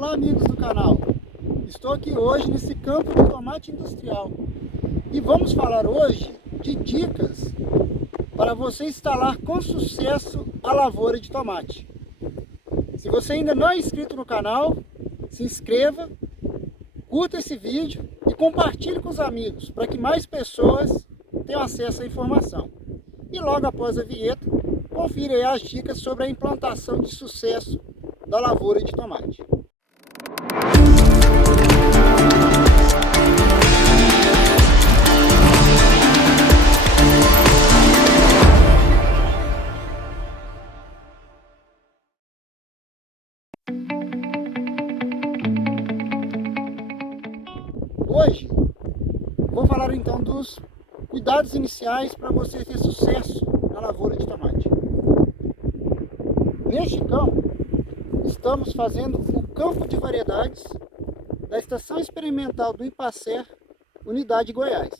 Olá, amigos do canal. Estou aqui hoje nesse campo de tomate industrial e vamos falar hoje de dicas para você instalar com sucesso a lavoura de tomate. Se você ainda não é inscrito no canal, se inscreva, curta esse vídeo e compartilhe com os amigos para que mais pessoas tenham acesso à informação. E logo após a vinheta, confira aí as dicas sobre a implantação de sucesso da lavoura de tomate. Hoje, vou falar então dos cuidados iniciais para você ter sucesso na lavoura de tomate. Neste campo, estamos fazendo o campo de variedades da Estação Experimental do Ipacer, Unidade Goiás.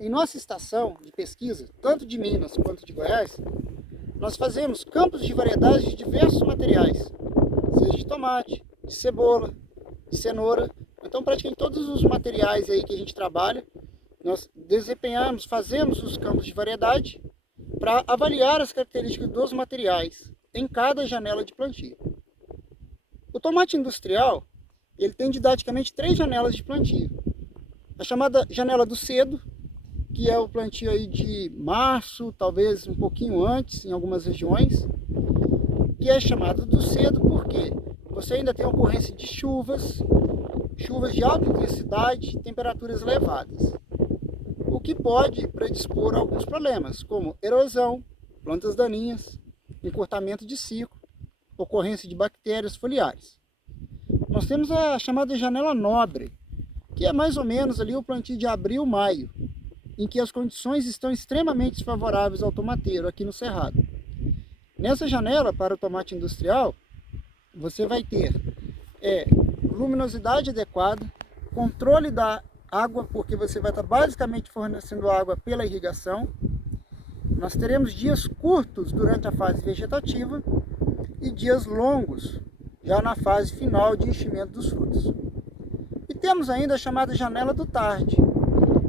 Em nossa estação de pesquisa, tanto de Minas quanto de Goiás, nós fazemos campos de variedades de diversos materiais, seja de tomate, de cebola, de cenoura. Então, praticamente todos os materiais aí que a gente trabalha, nós fazemos os campos de variedade para avaliar as características dos materiais em cada janela de plantio. O tomate industrial, ele tem didaticamente 3 janelas de plantio. A chamada janela do cedo, que é o plantio aí de março, talvez um pouquinho antes, em algumas regiões, que é chamada do cedo porque você ainda tem a ocorrência de chuvas de alta intensidade, temperaturas elevadas, o que pode predispor a alguns problemas, como erosão, plantas daninhas, encurtamento de ciclo, ocorrência de bactérias foliares. Nós temos a chamada janela nobre, que é mais ou menos ali o plantio de abril, maio, em que as condições estão extremamente desfavoráveis ao tomateiro aqui no Cerrado. Nessa janela, para o tomate industrial, você vai ter luminosidade adequada, controle da água, porque você vai estar basicamente fornecendo água pela irrigação. Nós teremos dias curtos durante a fase vegetativa e dias longos já na fase final de enchimento dos frutos. E temos ainda a chamada janela do tarde,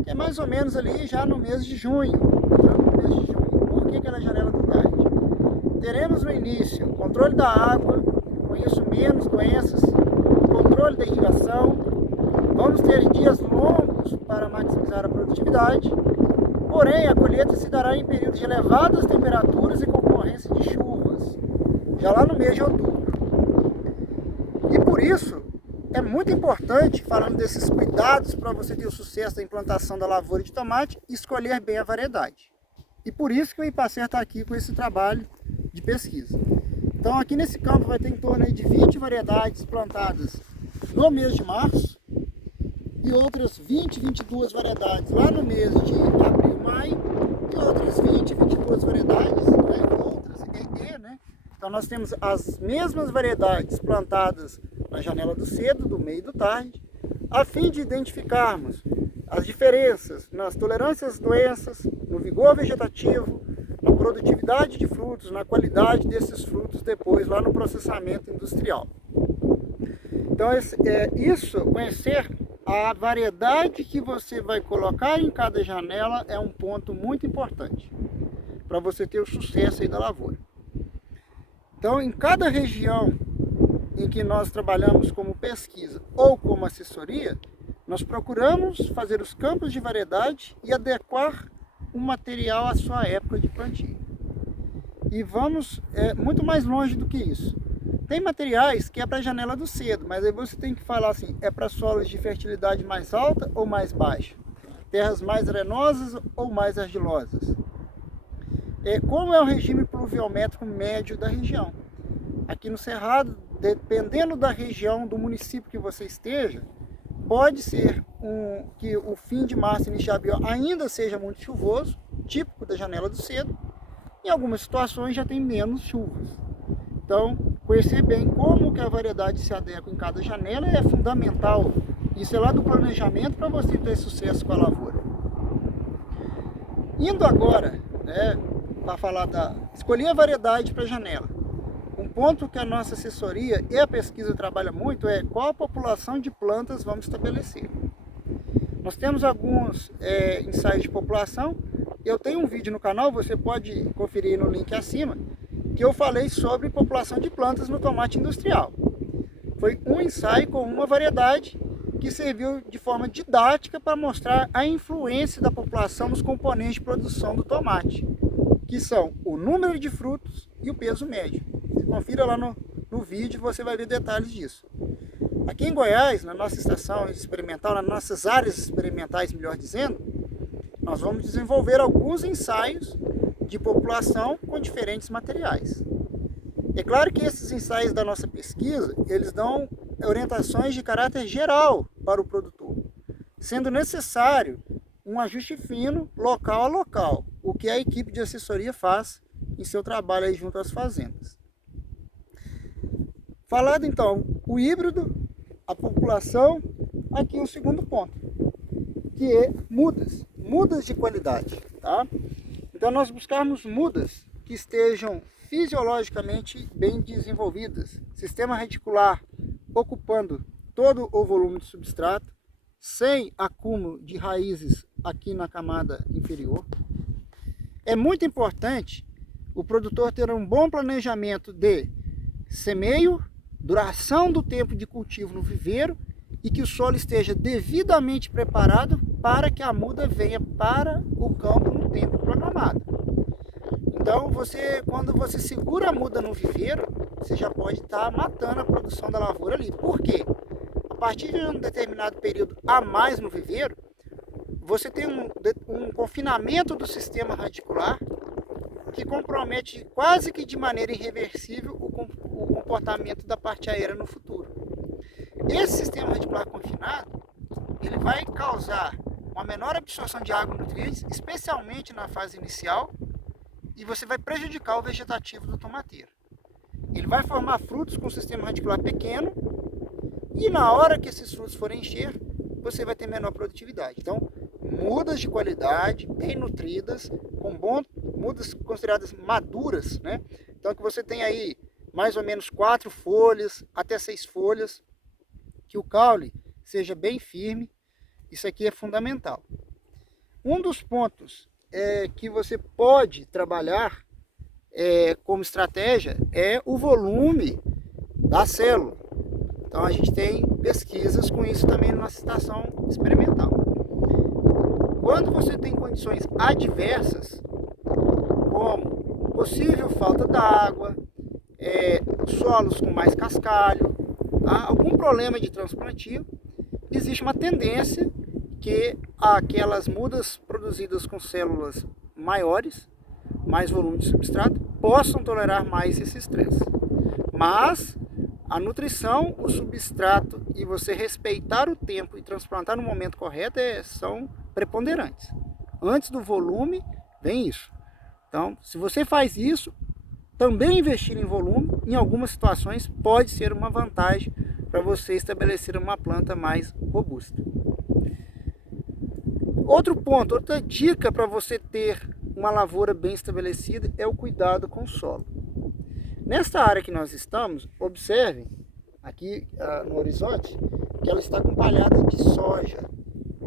que é mais ou menos ali já no mês de junho. Por que ela é a janela do tarde? Teremos no início controle da água, com isso menos doenças, controle da irrigação, vamos ter dias longos para maximizar a produtividade, porém a colheita se dará em períodos de elevadas temperaturas e com ocorrência de chuvas, já lá no mês de outubro. E por isso é muito importante, falando desses cuidados para você ter o sucesso da implantação da lavoura de tomate, escolher bem a variedade. E por isso que o Ipacer está aqui com esse trabalho de pesquisa. Então aqui nesse campo vai ter em torno de 20 variedades plantadas no mês de março e outras 22 variedades lá no mês de abril, maio e outras 22 variedades, né? Então nós temos as mesmas variedades plantadas na janela do cedo, do meio e do tarde, a fim de identificarmos as diferenças nas tolerâncias às doenças, no vigor vegetativo, na produtividade de frutos, na qualidade desses frutos depois lá no processamento industrial. Então conhecer a variedade que você vai colocar em cada janela é um ponto muito importante para você ter o sucesso aí da lavoura. Então, em cada região em que nós trabalhamos como pesquisa ou como assessoria, nós procuramos fazer os campos de variedade e adequar o material à sua época de plantio. E vamos muito mais longe do que isso. Tem materiais que é para a janela do cedo, mas aí você tem que falar assim, é para solos de fertilidade mais alta ou mais baixa? Terras mais arenosas ou mais argilosas? Como é o regime pluviométrico médio da região? Aqui no Cerrado, dependendo da região, do município que você esteja, pode ser que o fim de março e início de abril ainda seja muito chuvoso, típico da janela do cedo. Em algumas situações já tem menos chuvas. Então, conhecer bem como que a variedade se adequa em cada janela é fundamental. Isso é lá do planejamento para você ter sucesso com a lavoura. Indo agora, para falar escolher a variedade para a janela. um ponto que a nossa assessoria e a pesquisa trabalha muito é qual a população de plantas vamos estabelecer. Nós temos alguns ensaios de população. Eu tenho um vídeo no canal, você pode conferir no link acima, que eu falei sobre população de plantas no tomate industrial. Foi um ensaio com uma variedade que serviu de forma didática para mostrar a influência da população nos componentes de produção do tomate, que são o número de frutos e o peso médio. Confira lá no vídeo, você vai ver detalhes disso. Aqui em Goiás, na nossa estação experimental, nas nossas áreas experimentais, melhor dizendo, nós vamos desenvolver alguns ensaios de população com diferentes materiais. É claro que esses ensaios da nossa pesquisa, eles dão orientações de caráter geral para o produtor, sendo necessário um ajuste fino, local a local, o que a equipe de assessoria faz em seu trabalho aí junto às fazendas. Falado então o híbrido, a população, aqui o segundo ponto, que é mudas de qualidade, tá? Então nós buscarmos mudas que estejam fisiologicamente bem desenvolvidas, sistema reticular ocupando todo o volume de substrato, sem acúmulo de raízes aqui na camada inferior. É muito importante o produtor ter um bom planejamento de semeio, duração do tempo de cultivo no viveiro e que o solo esteja devidamente preparado para que a muda venha para o campo no tempo programado. Então, quando você segura a muda no viveiro, você já pode estar matando a produção da lavoura ali. Por quê? A partir de um determinado período a mais no viveiro, você tem um confinamento do sistema radicular que compromete quase que de maneira irreversível o comportamento da parte aérea no futuro. Esse sistema radicular confinado, ele vai causar uma menor absorção de água e nutrientes, especialmente na fase inicial, e você vai prejudicar o vegetativo do tomateiro. Ele vai formar frutos com sistema radicular pequeno, e na hora que esses frutos forem encher, você vai ter menor produtividade. Então, mudas de qualidade, bem nutridas, mudas consideradas maduras, né? Então, que você tem aí mais ou menos 4 folhas, até 6 folhas, que o caule seja bem firme, isso aqui é fundamental. Um dos pontos que você pode trabalhar como estratégia é o volume da célula. Então a gente tem pesquisas com isso também na nossa estação experimental. Quando você tem condições adversas, como possível falta d'água, solos com mais cascalho, algum problema de transplantio, existe uma tendência que aquelas mudas produzidas com células maiores, mais volume de substrato, possam tolerar mais esse estresse. Mas a nutrição, o substrato e você respeitar o tempo e transplantar no momento correto são preponderantes. Antes do volume, vem isso. Então, se você faz isso, também investir em volume, em algumas situações, pode ser uma vantagem para você estabelecer uma planta mais robusta. Outro ponto, outra dica para você ter uma lavoura bem estabelecida é o cuidado com o solo. Nesta área que nós estamos, observem aqui no horizonte que ela está com palhada de soja.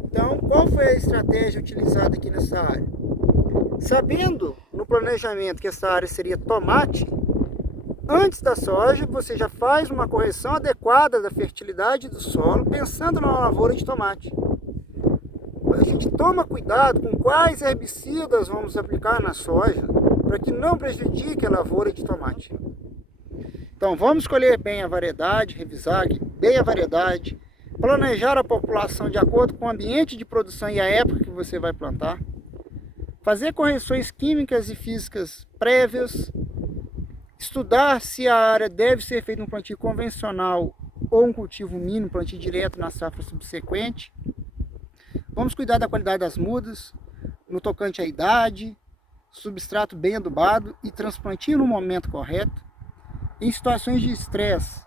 Então, qual foi a estratégia utilizada aqui nessa área? Sabendo no planejamento que essa área seria tomate, antes da soja você já faz uma correção adequada da fertilidade do solo, pensando na lavoura de tomate. A gente toma cuidado com quais herbicidas vamos aplicar na soja, para que não prejudique a lavoura de tomate. Então vamos escolher bem a variedade, revisar bem a variedade, planejar a população de acordo com o ambiente de produção e a época que você vai plantar, fazer correções químicas e físicas prévias, estudar se a área deve ser feita um plantio convencional ou um cultivo mínimo, plantio direto na safra subsequente. Vamos cuidar da qualidade das mudas, no tocante à idade, substrato bem adubado e transplantio no momento correto. Em situações de estresse,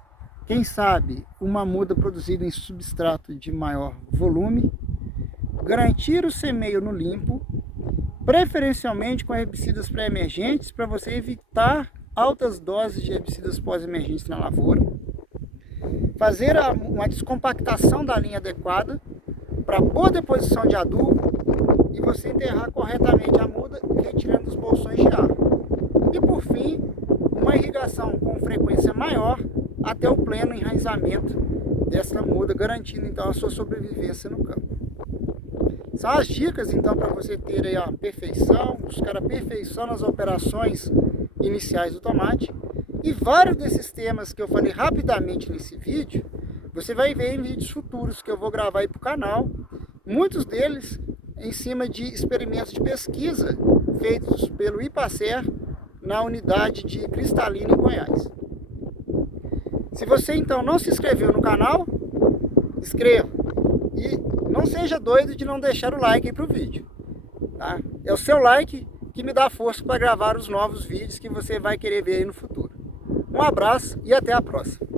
quem sabe uma muda produzida em substrato de maior volume, garantir o semeio no limpo, preferencialmente com herbicidas pré-emergentes para você evitar altas doses de herbicidas pós-emergentes na lavoura, fazer uma descompactação da linha adequada para boa deposição de adubo e você enterrar corretamente a muda, retirando os bolsões de ar. E por fim, uma irrigação com frequência maior até o pleno enraizamento dessa muda, garantindo então a sua sobrevivência no campo. São as dicas então para você ter aí a perfeição, buscar a perfeição nas operações iniciais do tomate. E vários desses temas que eu falei rapidamente nesse vídeo, você vai ver em vídeos futuros que eu vou gravar aí para o canal. Muitos deles em cima de experimentos de pesquisa feitos pelo IPACER na unidade de Cristalina em Goiás. Se você então não se inscreveu no canal, inscreva. E não seja doido de não deixar o like aí para o vídeo. Tá? É o seu like que me dá força para gravar os novos vídeos que você vai querer ver aí no futuro. Um abraço e até a próxima.